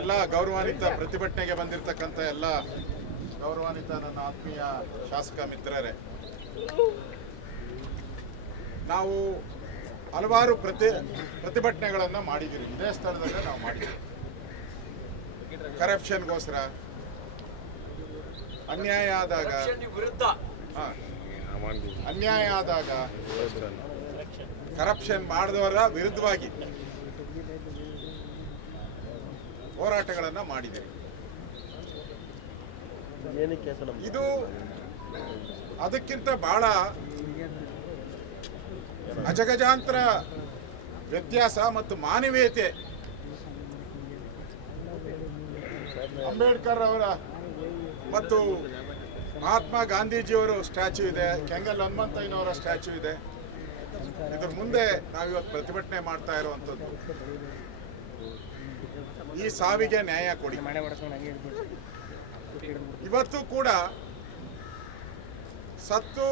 ಎಲ್ಲ ಗೌರವಾನ್ವಿತ ಪ್ರತಿಭಟನೆಗೆ ಬಂದಿರತಕ್ಕಂಥ ಎಲ್ಲ ಗೌರವಾನ್ವಿತ ನನ್ನ ಆತ್ಮೀಯ ಶಾಸಕ ಮಿತ್ರರೇ. ನಾವು ಹಲವಾರು ಪ್ರತಿ ಪ್ರತಿಭಟನೆಗಳನ್ನು ಮಾಡಿದ್ದೀರಿ ಇದೇ ಸ್ಥಳದಲ್ಲೇ ನಾವು ಮಾಡಿದ್ದೀವಿ. ಕರಪ್ಷನ್ಗೋಸ್ಕರ ಅನ್ಯಾಯ ಆದಾಗ ವಿರುದ್ಧ. ಹಾ, ಅನ್ಯಾಯ ಆದಾಗ ಕರಪ್ಷನ್ ಮಾಡಿದವರ ವಿರುದ್ಧವಾಗಿ ಹೋರಾಟಗಳನ್ನು ಮಾಡಿದೆ. ಇದು ಅದಕ್ಕಿಂತ ಬಹಳ ಅಜಗಜಾಂತರ ವ್ಯತ್ಯಾಸ ಮತ್ತು ಮಾನವೀಯತೆ. ಅಂಬೇಡ್ಕರ್ ಅವರ ಮತ್ತು ಮಹಾತ್ಮ ಗಾಂಧೀಜಿಯವರು ಸ್ಟ್ಯಾಚು ಇದೆ ಕೆಂಗಲ್ ಹನುಮಂತಯ್ಯನವರ ಸ್ಟ್ಯಾಚು ಇದೆ. ಇದ್ರ ಮುಂದೆ ನಾವಿವತ್ತು ಪ್ರತಿಭಟನೆ ಮಾಡ್ತಾ ಇರುವಂಥದ್ದು. ಈ ಸಾವಿಗೆ ನ್ಯಾಯ ಕೊಡಿ. ಇವತ್ತು ಕೂಡ ಸತ್ತು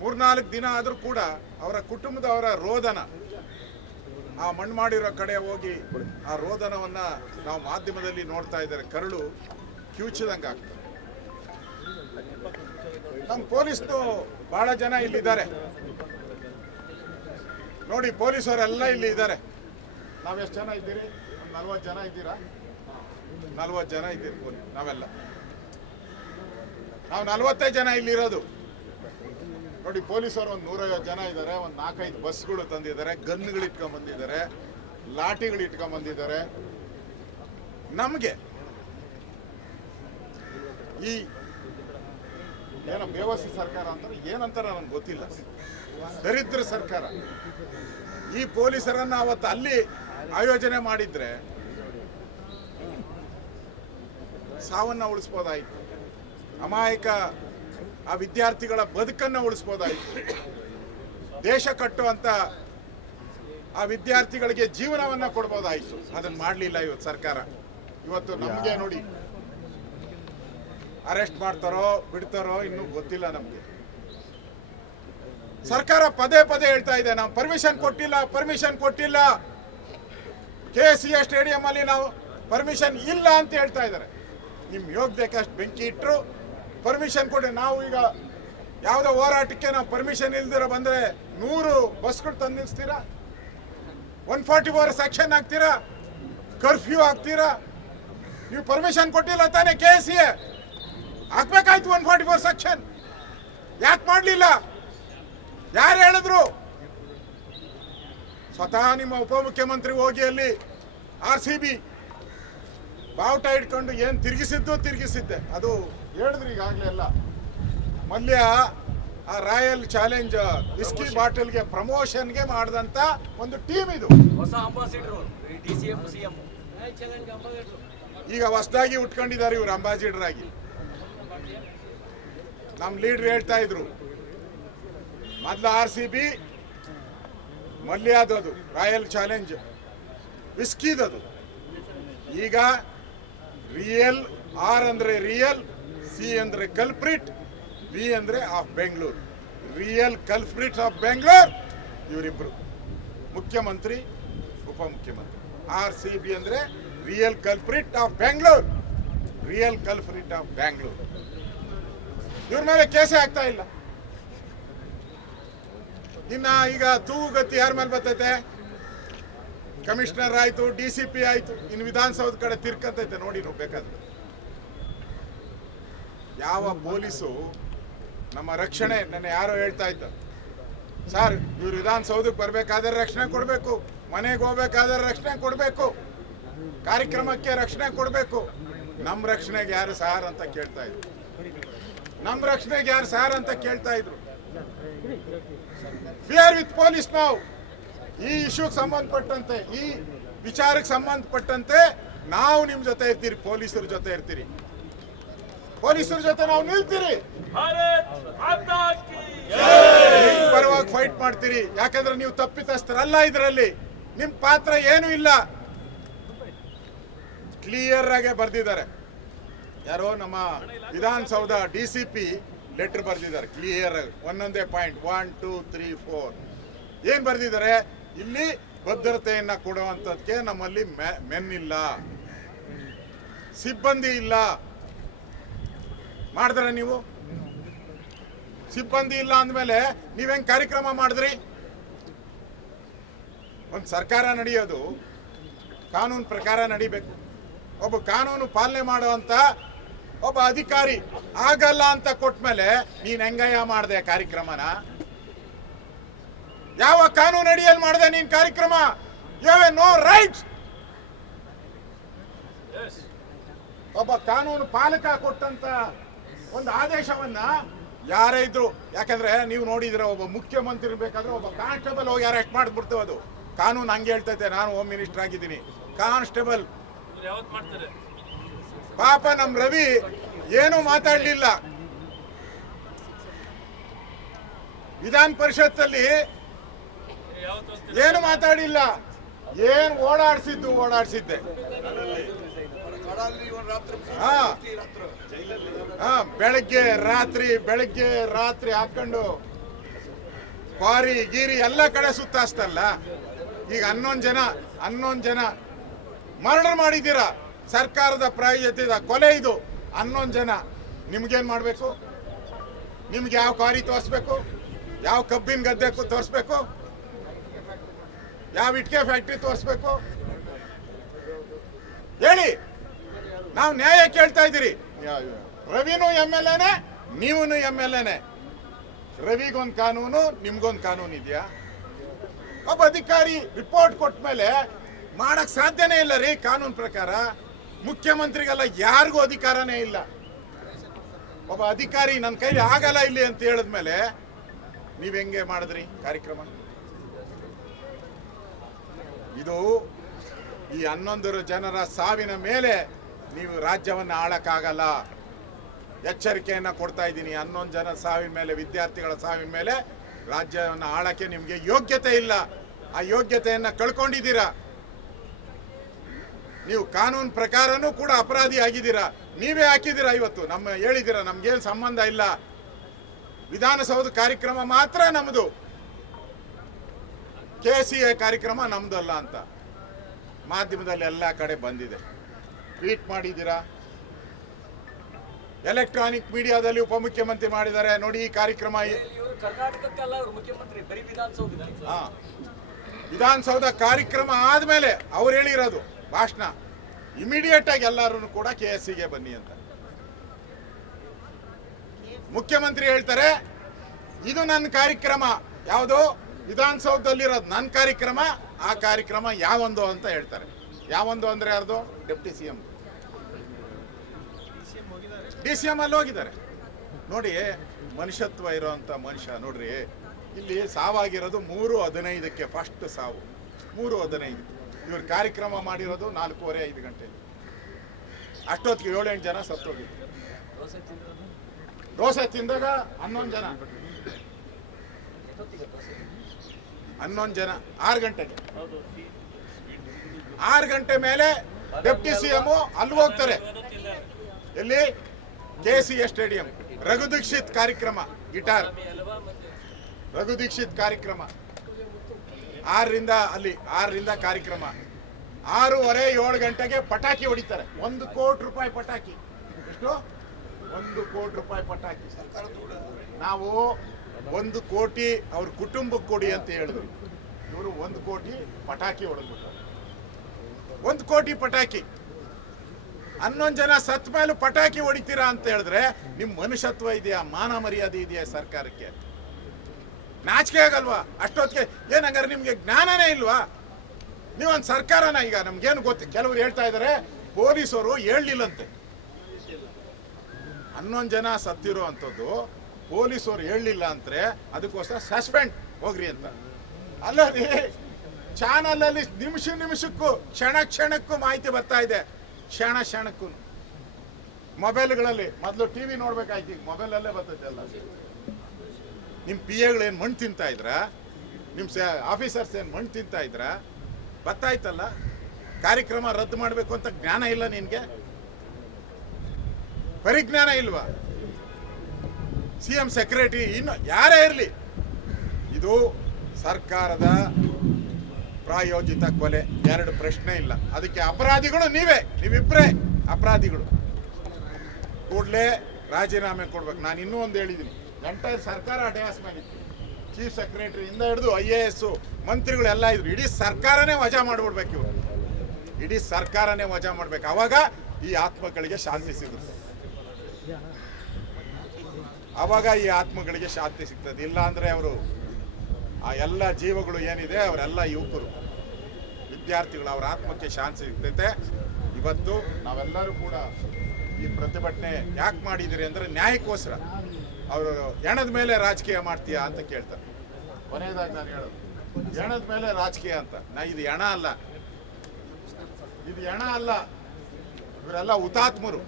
ಮೂರ್ನಾಲ್ಕು ದಿನ ಆದರೂ ಕೂಡ ಅವರ ಕುಟುಂಬದವರ ರೋದನ ಆ ಮಣ್ಣು ಮಾಡಿರೋ ಕಡೆ ಹೋಗಿ ಆ ರೋದನವನ್ನು ನಾವು ಮಾಧ್ಯಮದಲ್ಲಿ ನೋಡ್ತಾ ಇದ್ದಾರೆ. ಕರಳು ಕಿವುಚಿದಂಗೆ ಆಗ್ತದೆ. ನಮ್ಮ ಪೊಲೀಸ್ದು ಭಾಳ ಜನ ಇಲ್ಲಿದ್ದಾರೆ. ನೋಡಿ ಪೊಲೀಸರೆಲ್ಲ ಇಲ್ಲಿ ಇದ್ದಾರೆ. ನಾವೆಷ್ಟು ಜನ ಇದ್ದೀರಿ? ನಲ್ವತ್ತು ಜನ ಇದ್ದೀರಾ? ನಲ್ವತ್ತು ಜನ ಇದ್ದಿರ್ಬೋದು ನಾವೆಲ್ಲ. ನಾವು ನಲ್ವತ್ತೈದು ಜನ ಇಲ್ಲಿರೋದು. ನೋಡಿ ಪೊಲೀಸರು ಒಂದು ನೂರೈವತ್ತು ಜನ ಇದ್ದಾರೆ, ಒಂದು ನಾಲ್ಕೈದು ಬಸ್ಗಳು ತಂದಿದ್ದಾರೆ ಗನ್ಗಳು ಇಟ್ಕೊಂಡ್ ಬಂದಿದ್ದಾರೆ, ಲಾಠಿಗಳು ಇಟ್ಕೊಂಡ್ ಬಂದಿದ್ದಾರೆ. ನಮಗೆ ಈ ಏನೋ ಬೇವಸಿ ಸರ್ಕಾರ ಅಂತಾರೆ ಏನಂತಾರೆ ನನಗೆ ಗೊತ್ತಿಲ್ಲ. ದರಿದ್ರ ಸರ್ಕಾರ. ಈ ಪೊಲೀಸರನ್ನು ಅವತ್ತು ಅಲ್ಲಿ ಆಯೋಜನೆ ಮಾಡಿದ್ರೆ ಸಾವನ್ನ ಉಳಿಸ್ಬೋದಾಯ್ತು. ಅಮಾಯಕ ಆ ವಿದ್ಯಾರ್ಥಿಗಳ ಬದುಕನ್ನ ಉಳಿಸ್ಬೋದಾಯ್ತು. ದೇಶ ಕಟ್ಟುವಂತ ಆ ವಿದ್ಯಾರ್ಥಿಗಳಿಗೆ ಜೀವನವನ್ನ ಕೊಡ್ಬೋದಾಯಿತು. ಅದನ್ನ ಮಾಡಲಿಲ್ಲ ಇವತ್ತು ಸರ್ಕಾರ. ಇವತ್ತು ನಮಗೆ ನೋಡಿ ಅರೆಸ್ಟ್ ಮಾಡ್ತಾರೋ ಬಿಡ್ತಾರೋ ಇನ್ನೂ ಗೊತ್ತಿಲ್ಲ ನಮಗೆ. ಸರ್ಕಾರ ಪದೇ ಪದೇ ಹೇಳ್ತಾ ಇದೆ ನಾವು ಪರ್ಮಿಷನ್ ಕೊಟ್ಟಿಲ್ಲ ಪರ್ಮಿಷನ್ ಕೊಟ್ಟಿಲ್ಲ. ಕೆ ಸಿ ಎ ಸ್ಟೇಡಿಯಮಲ್ಲಿ ನಾವು ಪರ್ಮಿಷನ್ ಇಲ್ಲ ಅಂತ ಹೇಳ್ತಾ ಇದ್ದಾರೆ. ನಿಮ್ಮ ಯೋಗ ಬೇಕಷ್ಟು ಬೆಂಕಿ ಇಟ್ಟರು ಪರ್ಮಿಷನ್ ಕೊಡಿ. ನಾವು ಈಗ ಯಾವುದೋ ಹೋರಾಟಕ್ಕೆ ನಾವು ಪರ್ಮಿಷನ್ ಇಲ್ದಿರ ಬಂದರೆ ನೂರು ಬಸ್ಗಳು ತಂದು ನಿಲ್ಲಿಸ್ತೀರಾ ಒನ್ ಫಾರ್ಟಿ ಫೋರ್ ಸೆಕ್ಷನ್ ಹಾಕ್ತೀರಾ? ಕರ್ಫ್ಯೂ ಹಾಕ್ತೀರಾ? ನೀವು ಪರ್ಮಿಷನ್ ಕೊಟ್ಟಿಲ್ಲ ತಾನೇ ಕೆ ಸಿ ಎ? ಹಾಕ್ಬೇಕಾಯ್ತು ಒನ್ ಫಾರ್ಟಿ ಫೋರ್ ಸೆಕ್ಷನ್ ಯಾಕೆ ಮಾಡಲಿಲ್ಲ? ಯಾರು ಹೇಳಿದ್ರು? ಸ್ವತಃ ನಿಮ್ಮ ಉಪಮುಖ್ಯಮಂತ್ರಿ ಹೋಗಿ ಅಲ್ಲಿ ಆರ್ ಸಿ ಬಿ ಬಾವುಟ ಇಟ್ಕೊಂಡು ಏನು ತಿರುಗಿಸಿದ್ದು ತಿರುಗಿಸಿದ್ದೆ. ಅದು ಹೇಳಿದ್ರಿ ಈಗಾಗಲೇ ಎಲ್ಲ. ಮಲ್ಯ ಆ ರಾಯಲ್ ಚಾಲೆಂಜ್ ವಿಸ್ಕಿ ಬಾಟಲ್ಗೆ ಪ್ರಮೋಷನ್ಗೆ ಮಾಡಿದಂತ ಒಂದು ಟೀಮ್ ಇದು. ಹೊಸ ಈಗ ಹೊಸದಾಗಿ ಉಟ್ಕೊಂಡಿದ್ದಾರೆ ಇವರು ಅಂಬಾಸಿಡರ್ ಆಗಿ ನಮ್ಮ ಲೀಡರ್ ಹೇಳ್ತಾ ಇದ್ರು ಮೊದಲು ಆರ್ ಸಿ ಬಿ ಮಲ್ಯಾದದು ರಾಯಲ್ ಚಾಲೆಂಜ್ ವಿಸ್ಕಿದದು. ಈಗ ರಿಯಲ್ ಆರ್ ಅಂದ್ರೆ ರಿಯಲ್ ಸಿ ಅಂದ್ರೆ ಕಲ್ಪ್ರಿಟ್ ಬಿ ಅಂದ್ರೆ of Bengaluru real culprit of Bengaluru ಇವರಿಬ್ರು. ಮುಖ್ಯಮಂತ್ರಿ, ಉಪಮುಖ್ಯಮಂತ್ರಿ. ಆರ್ ಸಿ ಬಿ ಅಂದ್ರೆ real culprit of Bengaluru real culprit of Bengaluru ಇವ್ರ ಮೇಲೆ ಕೇಸೇ ಆಗ್ತಾ ಇಲ್ಲ. ಇನ್ನ ಈಗ ತೂಗುಗತಿ ಯಾರ ಮೇಲೆ ಬರ್ತೈತೆ. ಕಮಿಷನರ್ ಆಯಿತು, ಡಿ ಸಿ ಪಿ ಆಯಿತು, ಇನ್ನು ವಿಧಾನಸೌಧ ಕಡೆ ತಿರ್ಕತೈತೆ ನೋಡಿ ನಾವು ಬೇಕಾದ್ರೆ. ಯಾವ ಪೊಲೀಸು ನಮ್ಮ ರಕ್ಷಣೆ, ನನ್ನ ಯಾರೋ ಹೇಳ್ತಾ ಇದ್ದ. ಸರ್, ಇವ್ರು ವಿಧಾನಸೌಧಕ್ಕೆ ಬರಬೇಕಾದ್ರೆ ರಕ್ಷಣೆ ಕೊಡಬೇಕು, ಮನೆಗೆ ಹೋಗ್ಬೇಕಾದ್ರೆ ರಕ್ಷಣೆ ಕೊಡಬೇಕು, ಕಾರ್ಯಕ್ರಮಕ್ಕೆ ರಕ್ಷಣೆ ಕೊಡಬೇಕು. ನಮ್ಮ ರಕ್ಷಣೆಗೆ ಯಾರು ಸಾರ್ ಅಂತ ಕೇಳ್ತಾ ಇದ್ರು. ನಮ್ಮ ರಕ್ಷಣೆಗೆ ಯಾರು ಸಾರ್ ಅಂತ ಕೇಳ್ತಾ ಇದ್ರು. ವಿ ಆರ್ ವಿತ್ ಪೊಲೀಸ್ ನಾವು ಈ ಇಶ್ಯೂಗೆ ಸಂಬಂಧಪಟ್ಟಂತೆ ಈ ವಿಚಾರಕ್ಕೆ ಸಂಬಂಧಪಟ್ಟಂತೆ ನಾವು ನಿಮ್ಮ ಜೊತೆ ಇರ್ತೀರಿ ಪೊಲೀಸರ ಜೊತೆ ಇರ್ತೀರಿ. ಪೊಲೀಸರ ಜೊತೆ ನಾವು ನಿಲ್ತೀರಿ. ಪರವಾಗಿ ಫೈಟ್ ಮಾಡ್ತೀರಿ. ಯಾಕಂದ್ರೆ ನೀವು ತಪ್ಪಿತಸ್ಥರಲ್ಲ ಇದರಲ್ಲಿ. ನಿಮ್ಮ ಪಾತ್ರ ಏನೂ ಇಲ್ಲ. ಕ್ಲಿಯರ್ ಆಗಿ ಬರ್ದಿದ್ದಾರೆ. ಯಾರೋ ನಮ್ಮ Vidhana Soudha D C P letter ಬರೆದಿದ್ದಾರೆ ಕ್ಲಿಯರ್ ಆಗಿ. ಒಂದೊಂದೇ point one two three four ಏನು ಬರ್ದಿದ್ದಾರೆ? ಇಲ್ಲಿ ಭದ್ರತೆಯನ್ನು ಕೊಡುವಂಥದ್ದಕ್ಕೆ ನಮ್ಮಲ್ಲಿ ಮೆ- ಇಲ್ಲ. ಸಿಬ್ಬಂದಿ ಇಲ್ಲ. ಮಾಡಿದ್ರೆ ನೀವು? ಸಿಬ್ಬಂದಿ ಇಲ್ಲ ಅಂದಮೇಲೆ ನೀವೇನು ಕಾರ್ಯಕ್ರಮ ಮಾಡಿದ್ರಿ? ಒಂದು ಸರ್ಕಾರ ನಡೆಯೋದು, ಕಾನೂನು ಪ್ರಕಾರ ನಡಿಬೇಕು. ಒಬ್ಬ ಕಾನೂನು ಪಾಲನೆ ಮಾಡುವಂತ ಒಬ್ಬ ಅಧಿಕಾರಿ ಆಗಲ್ಲ ಅಂತ ಕೊಟ್ಟ ಮೇಲೆ ನೀನ್ ಹೆಂಗಯ್ಯ ಮಾಡಿದೆ ಕಾರ್ಯಕ್ರಮನ? ಯಾವ ಕಾನೂನು ಅಡಿಯಲ್ಲಿ ಮಾಡಿದೆ ನೀನ್ ಕಾರ್ಯಕ್ರಮ? ಎ ನೋ ರೈಟ್ಸ್ ಒಬ್ಬ ಕಾನೂನು ಪಾಲಕ ಕೊಟ್ಟಂತ ಒಂದು ಆದೇಶವನ್ನ ಯಾರೇ ಇದ್ರು ಯಾಕಂದ್ರೆ ನೀವು ನೋಡಿದ್ರೆ ಒಬ್ಬ ಮುಖ್ಯಮಂತ್ರಿ ಇರ್ಬೇಕಾದ್ರೆ ಒಬ್ಬ ಕಾನ್ಸ್ಟೇಬಲ್ ಹೋಗಿ ಅರೆಸ್ಟ್ ಮಾಡ್ಬಿಡ್ತೇವೆ ಅದು. ಕಾನೂನು ಹಂಗೆ ಹೇಳ್ತೈತೆ ನಾನು ಹೋಮ್ ಮಿನಿಸ್ಟರ್ ಆಗಿದ್ದೀನಿ. ಕಾನ್ಸ್ಟೇಬಲ್. ಪಾಪ ನಮ್ ರವಿ ಏನು ಮಾತಾಡ್ಲಿಲ್ಲ. ವಿಧಾನ ಪರಿಷತ್ತಲ್ಲಿ ಏನು ಮಾತಾಡಿಲ್ಲ. ಏನ್ ಓಡಾಡ್ಸಿದ್ದು ಓಡಾಡ್ಸಿದ್ದೆ. ಬೆಳಗ್ಗೆ ರಾತ್ರಿ ಬೆಳಗ್ಗೆ ರಾತ್ರಿ ಹಾಕೊಂಡು ಕ್ವಾರಿ, ಗೀರಿ ಎಲ್ಲ ಕಡೆ ಸುತ್ತಾಸ್ತಲ್ಲ ಈಗ ಹನ್ನೊಂದು ಜನ ಹನ್ನೊಂದು ಜನ ಮರ್ಡರ್ ಮಾಡಿದ್ದೀರಾ? ಸರ್ಕಾರದ ಪ್ರಾಯೋಜಿತ ಕೊಲೆ ಇದು. ಹನ್ನೊಂದು ಜನ. ನಿಮ್ಗೇನು ಮಾಡಬೇಕು? ನಿಮ್ಗೆ ಯಾವ ಕಾರಿ ತೋರಿಸ್ಬೇಕು? ಯಾವ ಕಬ್ಬಿನ ಗದ್ದೆ ತೋರಿಸ್ಬೇಕು? ಯಾವ ಇಟ್ಕೆ ಫ್ಯಾಕ್ಟ್ರಿ ತೋರಿಸ್ಬೇಕು? ಹೇಳಿ. ನಾವು ನ್ಯಾಯ ಕೇಳ್ತಾ ಇದ್ದೀರಿ. ರವಿನೂ ಎಂ ಎಲ್ ಎನೆ ನೀವೂ ಎಂ ಎಲ್ ಎನೆ ರವಿಗೊಂದು ಕಾನೂನು, ನಿಮ್ಗೊಂದು ಕಾನೂನು ಇದೆಯಾ? ಒಬ್ಬ ಅಧಿಕಾರಿ ರಿಪೋರ್ಟ್ ಕೊಟ್ಟ ಮೇಲೆ ಮಾಡಕ್ ಸಾಧ್ಯನೇ ಇಲ್ಲ ರೀ ಕಾನೂನು ಪ್ರಕಾರ. ಮುಖ್ಯಮಂತ್ರಿಗೆಲ್ಲ ಯಾರಿಗೂ ಅಧಿಕಾರನೇ ಇಲ್ಲ. ಒಬ್ಬ ಅಧಿಕಾರಿ ನನ್ನ ಕೈಲಿ ಆಗಲ್ಲ ಇಲ್ಲಿ ಅಂತ ಹೇಳಿದ ಮೇಲೆ ನೀವು ಹೆಂಗೆ ಮಾಡಿದ್ರಿ ಕಾರ್ಯಕ್ರಮ? ಇದು ಈ ಹನ್ನೊಂದು ಜನರ ಸಾವಿನ ಮೇಲೆ ನೀವು ರಾಜ್ಯವನ್ನು ಆಳಕ್ಕಾಗಲ್ಲ. ಎಚ್ಚರಿಕೆಯನ್ನು ಕೊಡ್ತಾ ಇದ್ದೀನಿ. ಹನ್ನೊಂದು ಜನ ಸಾವಿನ ಮೇಲೆ, ವಿದ್ಯಾರ್ಥಿಗಳ ಸಾವಿನ ಮೇಲೆ ರಾಜ್ಯವನ್ನು ಆಳಕ್ಕೆ ನಿಮಗೆ ಯೋಗ್ಯತೆ ಇಲ್ಲ. ಆ ಯೋಗ್ಯತೆಯನ್ನು ಕಳ್ಕೊಂಡಿದ್ದೀರಾ? ನೀವು ಕಾನೂನು ಪ್ರಕಾರನೂ ಕೂಡ ಅಪರಾಧಿ ಆಗಿದ್ದೀರಾ? ನೀವೇ ಹಾಕಿದ್ದೀರಾ ಇವತ್ತು? ನಮ್ಮ ಹೇಳಿದ್ದೀರಾ ನಮ್ಗೇನು ಸಂಬಂಧ ಇಲ್ಲ. ವಿಧಾನಸೌಧ ಕಾರ್ಯಕ್ರಮ ಮಾತ್ರ ನಮ್ಮದು ಕೆ ಸಿ ಎ ಕಾರ್ಯಕ್ರಮ ನಮ್ಮದಲ್ಲ ಅಂತ. ಮಾಧ್ಯಮದಲ್ಲಿ ಎಲ್ಲ ಕಡೆ ಬಂದಿದೆ. ಟ್ವೀಟ್ ಮಾಡಿದ್ದೀರಾ? ಎಲೆಕ್ಟ್ರಾನಿಕ್ ಮೀಡಿಯಾದಲ್ಲಿ ಉಪಮುಖ್ಯಮಂತ್ರಿ ಮಾಡಿದ್ದಾರೆ. ನೋಡಿ ಈ ಕಾರ್ಯಕ್ರಮ ವಿಧಾನಸೌಧ ಕಾರ್ಯಕ್ರಮ ಆದ್ಮೇಲೆ ಅವ್ರು ಹೇಳಿರೋದು. ಭಾಷಣ. ಇಮಿಡಿಯೇಟ್ ಆಗಿ ಎಲ್ಲರೂ ಕೂಡ ಕೆ ಎಸ್ ಸಿಗೆ ಬನ್ನಿ ಅಂತ. ಮುಖ್ಯಮಂತ್ರಿ ಹೇಳ್ತಾರೆ, ಇದು ನನ್ನ ಕಾರ್ಯಕ್ರಮ. ಯಾವುದು? ವಿಧಾನಸೌಧದಲ್ಲಿರೋದು ನನ್ನ ಕಾರ್ಯಕ್ರಮ, ಆ ಕಾರ್ಯಕ್ರಮ ಯಾವೊಂದು ಅಂತ ಹೇಳ್ತಾರೆ. ಯಾವೊಂದು ಅಂದ್ರೆ ಯಾರ್ದು? Deputy C M D C M ಅಲ್ಲಿ ಹೋಗಿದ್ದಾರೆ. ನೋಡಿ, ಮನುಷ್ಯತ್ವ ಇರೋಂಥ ಮನುಷ್ಯ, ನೋಡ್ರಿ. ಇಲ್ಲಿ ಸಾವಾಗಿರೋದು ಮೂರು ಹದಿನೈದಕ್ಕೆ ಫಸ್ಟ್ ಸಾವು. ಮೂರು ಹದಿನೈದು. ಇವ್ರ ಕಾರ್ಯಕ್ರಮ ಮಾಡಿರೋದು ನಾಲ್ಕೂವರೆ ಐದು ಗಂಟೆ ಅಷ್ಟೊತ್ತಿಗೆ ಏಳೆಂಟು ಜನ ಸತ್ತೋಗಿದ್ರು. ದೋಸೆ ತಿಂದಾಗ ಹನ್ನೊಂದು ಜನ. ಹನ್ನೊಂದು ಜನ ಆರು ಗಂಟೆಗೆ. ಆರು ಗಂಟೆ ಮೇಲೆ ಡೆಪ್ಟಿ ಸಿ ಎಂ ಅಲ್ಲಿ ಹೋಗ್ತಾರೆ. ಎಲ್ಲಿ? K C A stadium. Raghu Dixit ಕಾರ್ಯಕ್ರಮ ಗಿಟಾರ್. ರಘು ದೀಕ್ಷಿತ್ ಕಾರ್ಯಕ್ರಮ. ಆರರಿಂದ ಅಲ್ಲಿ ಆರರಿಂದ ಕಾರ್ಯಕ್ರಮ. ಆರೂವರೆ ಏಳು ಗಂಟೆಗೆ ಪಟಾಕಿ ಹೊಡಿತಾರೆ. ಒಂದು ಕೋಟಿ ರೂಪಾಯಿ ಪಟಾಕಿ. ಎಷ್ಟು? ಒಂದು ಕೋಟಿ ರೂಪಾಯಿ ಪಟಾಕಿ. ನಾವು ಒಂದು ಕೋಟಿ ಅವ್ರ ಕುಟುಂಬಕ್ಕೆ ಕೊಡಿ ಅಂತ ಹೇಳಿದ್ರು. ಇವರು ಒಂದು ಕೋಟಿ ಪಟಾಕಿ ಹೊಡೆದ್ಬಿಟ್ಟು ಒಂದು ಕೋಟಿ ಪಟಾಕಿ. ಹನ್ನೊಂದು ಜನ ಸತ್ ಮೇಲೂ ಪಟಾಕಿ ಹೊಡಿತೀರಾ ಅಂತ ಹೇಳಿದ್ರೆ ನಿಮ್ಮ ಮನುಷ್ಯತ್ವ ಇದೆಯಾ? ಮಾನ ಮರ್ಯಾದೆ ಇದೆಯಾ ಸರ್ಕಾರಕ್ಕೆ? ನಾಚಿಕೆ ಆಗಲ್ವಾ? ಅಷ್ಟೊತ್ತಿಗೆ ಏನಂಗಾರೆ ನಿಮ್ಗೆ ಜ್ಞಾನನೇ ಇಲ್ವಾ? ನೀವೊಂದು ಸರ್ಕಾರನ ಈಗ ನಮ್ಗೇನು ಗೊತ್ತು? ಕೆಲವರು ಹೇಳ್ತಾ ಇದ್ದಾರೆ ಪೊಲೀಸರು ಹೇಳಲಿಲ್ಲಂತೆ. ಹನ್ನೊಂದು ಜನ ಸತ್ತಿರೋ ಅಂಥದ್ದು ಪೊಲೀಸರು ಹೇಳಲಿಲ್ಲ ಅಂದ್ರೆ ಅದಕ್ಕೋಸ್ಕರ ಸಸ್ಪೆಂಡ್ ಹೋಗ್ರಿ ಅಂತ. ಅಲ್ಲ ರೀ ಚಾನಲ್ ಅಲ್ಲಿ ನಿಮಿಷ ನಿಮಿಷಕ್ಕೂ, ಕ್ಷಣ ಕ್ಷಣಕ್ಕೂ ಮಾಹಿತಿ ಬರ್ತಾ ಇದೆ. ಕ್ಷಣ ಕ್ಷಣಕ್ಕೂ ಮೊಬೈಲ್ಗಳಲ್ಲಿ ಮೊದಲು ಟಿವಿ ನೋಡ್ಬೇಕಾಯ್ತು, ಈಗ ಮೊಬೈಲಲ್ಲೇ ಬರ್ತೈತೆ ಎಲ್ಲ. ನಿಮ್ಮ ಪಿ ಎಗಳೇನು ಮಣ್ಣು ತಿಂತಾ ಇದ್ರ? ನಿಮ್ಮ ಆಫೀಸರ್ಸ್ ಏನು ಮಣ್ಣು ತಿಂತಾ ಇದ್ರ? ಗೊತ್ತಾಯ್ತಲ್ಲ? ಕಾರ್ಯಕ್ರಮ ರದ್ದು ಮಾಡಬೇಕು ಅಂತ ಜ್ಞಾನ ಇಲ್ಲ ನಿನಗೆ? ಪರಿಜ್ಞಾನ ಇಲ್ವಾ? ಸಿ ಎಂ ಸೆಕ್ರೆಟರಿ ಇನ್ನು ಯಾರೇ ಇರಲಿ, ಇದು ಸರ್ಕಾರದ ಪ್ರಾಯೋಜಿತ ಕೊಲೆ. ಎರಡು ಪ್ರಶ್ನೆ ಇಲ್ಲ. ಅದಕ್ಕೆ ಅಪರಾಧಿಗಳು ನೀವೇ ನೀವಿಬ್ಬರೇ ಅಪರಾಧಿಗಳು. ಕೂಡಲೇ ರಾಜೀನಾಮೆ ಕೊಡ್ಬೇಕು. ನಾನು ಇನ್ನೂ ಒಂದು ಹೇಳಿದ್ದೀನಿ ಎಂಟೈರ್ ಸರ್ಕಾರ ಅಡ್ಯಾಸ್ ಮಾಡಿತ್ತು. ಚೀಫ್ ಸೆಕ್ರೆಟರಿಯಿಂದ ಹಿಡಿದು ಐ ಎ ಎಸ್ ಮಂತ್ರಿಗಳೆಲ್ಲ ಇದ್ರು. ಇಡೀ ಸರ್ಕಾರನೇ ವಜಾ ಮಾಡಿಬಿಡ್ಬೇಕು ಇವರು. ಇಡೀ ಸರ್ಕಾರನೇ ವಜಾ ಮಾಡ್ಬೇಕು. ಅವಾಗ ಈ ಆತ್ಮಗಳಿಗೆ ಶಾಂತಿ ಸಿಗುತ್ತೆ. ಅವಾಗ ಈ ಆತ್ಮಗಳಿಗೆ ಶಾಂತಿ ಸಿಗ್ತದೆ. ಇಲ್ಲ ಅಂದ್ರೆ ಅವರು ಆ ಎಲ್ಲ ಜೀವಗಳು ಏನಿದೆ, ಅವರೆಲ್ಲ ಯುವಕರು. ವಿದ್ಯಾರ್ಥಿಗಳು, ಅವರ ಆತ್ಮಕ್ಕೆ ಶಾಂತಿ ಸಿಗ್ತೈತೆ. ಇವತ್ತು ನಾವೆಲ್ಲರೂ ಕೂಡ ಈ ಪ್ರತಿಭಟನೆ ಯಾಕೆ ಮಾಡಿದಿರಿ ಅಂದ್ರೆ ನ್ಯಾಯಕ್ಕೋಸ್ಕರ. ಅವರು ಹೆಣದ ಮೇಲೆ ರಾಜಕೀಯ ಮಾಡ್ತೀಯಾ ಅಂತ ಕೇಳ್ತಾರೆ. ಕೊನೆಯದಾಗಿ ನಾನು ಹೇಳೋದು ಹೆಣದ ಮೇಲೆ ರಾಜಕೀಯ ಅಂತ. ನಾ ಇದು ಹೆಣ ಅಲ್ಲ. ಇದು ಹೆಣ ಅಲ್ಲ. ಇವರೆಲ್ಲ ಹುತಾತ್ಮರು.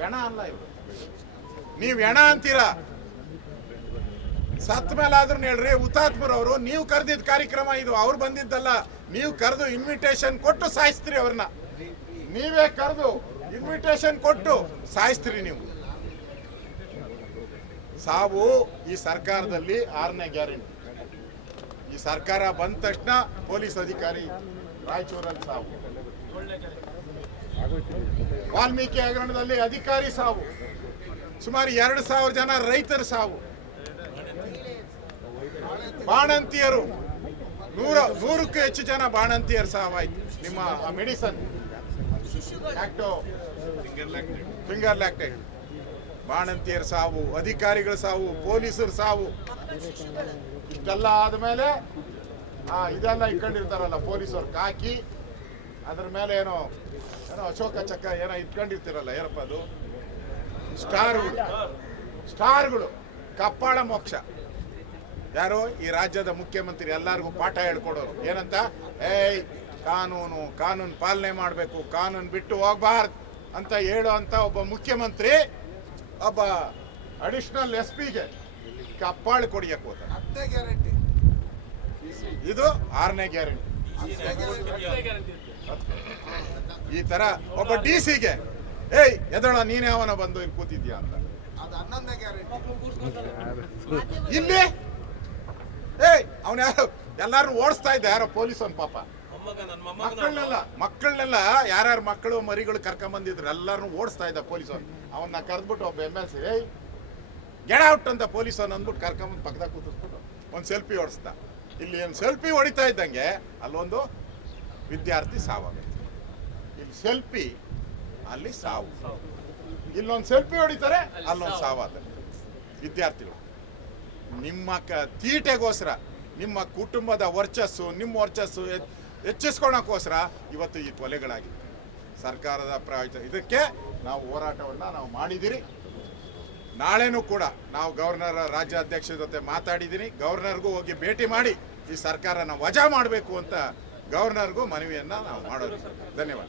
ಹೆಣ ಅಲ್ಲ ಇವರು. ನೀವು ಹೆಣ ಅಂತೀರಾ? ಸತ್ ಮೇಲಾದ್ರೂ ಹೇಳ್ರಿ ಹುತಾತ್ಮರು ಅವರು ನೀವು ಕರೆದಿದ್ದ ಕಾರ್ಯಕ್ರಮ ಇದು, ಅವ್ರು ಬಂದಿದ್ದಲ್ಲ, ನೀವು ಕರೆದು ಇನ್ವಿಟೇಷನ್ ಕೊಟ್ಟು ಸಾಯಿಸ್ತೀರಿ ಅವ್ರನ್ನ. ನೀವೇ ಕರೆದು ಇನ್ವಿಟೇಷನ್ ಕೊಟ್ಟು ಸಾಯಿಸ್ತೀರಿ ನೀವು. ಸಾವು ಈ ಸರ್ಕಾರದಲ್ಲಿ ಆರನೇ ಗ್ಯಾರಂಟಿ. ಈ ಸರ್ಕಾರ ಬಂದ ತಕ್ಷಣ ಪೊಲೀಸ್ ಅಧಿಕಾರಿ ರಾಯಚೂರಲ್ಲಿ ಸಾವು. ವಾಲ್ಮೀಕಿ ಹಗರಣದಲ್ಲಿ ಅಧಿಕಾರಿ ಸಾವು. ಸುಮಾರು ಎರಡು ಸಾವಿರ ಜನ ರೈತರ ಸಾವು. ಬಾಣಂತಿಯರು. ನೂರ, ನೂರಕ್ಕೂ ಹೆಚ್ಚು ಜನ ಬಾಣಂತಿಯರು ಸಾವಾಯ್ತು. ನಿಮ್ಮ ಮೆಡಿಸನ್. ಫಿಂಗರ್ ಲ್ಯಾಕ್ಟೈಡ್ ಬಾಣಂತಿಯರ ಸಾವು, ಅಧಿಕಾರಿಗಳ ಸಾವು, ಪೊಲೀಸರ ಸಾವು, ಇಷ್ಟೆಲ್ಲ ಆದಮೇಲೆ, ಆ, ಇದೆಲ್ಲ ಇಟ್ಕೊಂಡಿರ್ತಾರಲ್ಲ ಪೊಲೀಸರು ಕಾಕಿ, ಅದ್ರ ಮೇಲೆ ಏನೋ ಏನೋ ಅಶೋಕ ಚಕ್ರ ಏನೋ ಇಟ್ಕೊಂಡಿರ್ತಿರಲ್ಲ, ಏನಪ್ಪ ಅದು? ಸ್ಟಾರ್ಗಳು. ಸ್ಟಾರ್ಗಳು. ಕಪ್ಪಾಳ ಮೋಕ್ಷ. ಯಾರು ಈ ರಾಜ್ಯದ ಮುಖ್ಯಮಂತ್ರಿ ಎಲ್ಲರಿಗೂ ಪಾಠ ಹೇಳ್ಕೊಡೋರು. ಏನಂತ? ಏಯ್, ಕಾನೂನು ಕಾನೂನು ಪಾಲನೆ ಮಾಡಬೇಕು, ಕಾನೂನು ಬಿಟ್ಟು ಹೋಗ್ಬಾರ್ದು ಅಂತ ಹೇಳೋ ಅಂತ ಒಬ್ಬ ಮುಖ್ಯಮಂತ್ರಿ ಒಬ್ಬ ಅಡಿಷನಲ್ ಎಸ್ ಪಿಗೆ ಕಪ್ಪಾಳು ಕೊಡಿಯಕ್ಕೆ ಹೋದ. ಗ್ಯಾರಂಟಿ. ಇದು ಆರನೇ ಗ್ಯಾರಂಟಿ. ಈ ತರ ಒಬ್ಬ ಡಿ ಸಿಗೆ ಏಯ್ ಎದಳ ನೀನೇ ಅವನ ಬಂದು ಇಲ್ಲಿ ಕೂತಿದ್ಯಾ ಅಂತ. ಇಲ್ಲಿ? ಏಯ್ ಅವನ ಯಾರು ಎಲ್ಲಾರು ಓಡಿಸ್ತಾ ಇದ್ದ ಯಾರೋ ಪೊಲೀಸ್ ಅವನ್ ಪಾಪ. ಮಕ್ಕಳನ್ನೆಲ್ಲ ಮಕ್ಕಳನ್ನೆಲ್ಲ ಯಾರ್ಯಾರು ಮಕ್ಕಳು ಮರಿಗಳು ಕರ್ಕೊಂಬಂದಿದ್ರು ಬಂದಿದ್ರು ಎಲ್ಲಾರನ್ನು ಓಡಿಸ್ತಾ ಇದ್ದ ಪೊಲೀಸ್ ಅವ್ನು ಅವನ್ನ ಕರೆದ್ಬಿಟ್ಟು ಒಬ್ಬ M L C get out ಅಂತ ಪೊಲೀಸ್ ಅವ್ನ ಅಂದ್ಬಿಟ್ಟು ಕರ್ಕೊಂಬಂದು ಪಕ್ಕದಾಗ ಕೂತಿಸ್ಬಿಟ್ಟು ಒಂದು ಸೆಲ್ಫಿ ಓಡಿಸ್ತಾ ಇಲ್ಲಿ ಒಂದು ಸೆಲ್ಫಿ ಹೊಡಿತಾ ಇದ್ದಂಗೆ ಅಲ್ಲೊಂದು ವಿದ್ಯಾರ್ಥಿ ಸಾವಾಗೈತೆ. ಇಲ್ಲಿ ಸೆಲ್ಫಿ ಅಲ್ಲಿ ಸಾವು. ಇಲ್ಲೊಂದು ಸೆಲ್ಫಿ ಹೊಡಿತಾರೆ ಅಲ್ಲೊಂದು ಸಾವಾದ. ವಿದ್ಯಾರ್ಥಿಗಳು ನಿಮ್ಮ ಕ ತೀಟೆಗೋಸ್ಕರ ನಿಮ್ಮ ಕುಟುಂಬದ ವರ್ಚಸ್ಸು ನಿಮ್ಮ ವರ್ಚಸ್ಸು ಹೆಚ್ಚಿಸ್ಕೊಳಕ್ಕೋಸ್ಕರ ಇವತ್ತು ಈ ಕೊಲೆಗಳಾಗಿದೆ ಸರ್ಕಾರದ ಪ್ರಾಯೋಜಿತ ಇದಕ್ಕೆ ನಾವು ಹೋರಾಟವನ್ನು ನಾವು ಮಾಡಿದ್ದೀರಿ. ನಾಳೆನೂ ಕೂಡ ನಾವು ಗವರ್ನರ್ ರಾಜ್ಯಾಧ್ಯಕ್ಷ ಜೊತೆ ಮಾತಾಡಿದ್ದೀನಿ. ಗವರ್ನರ್ಗೂ ಹೋಗಿ ಭೇಟಿ ಮಾಡಿ ಈ ಸರ್ಕಾರನ ವಜಾ ಮಾಡಬೇಕು ಅಂತ ಗವರ್ನರ್ಗೂ ಮನವಿಯನ್ನು ನಾವು ಮಾಡೋದು. ಧನ್ಯವಾದ.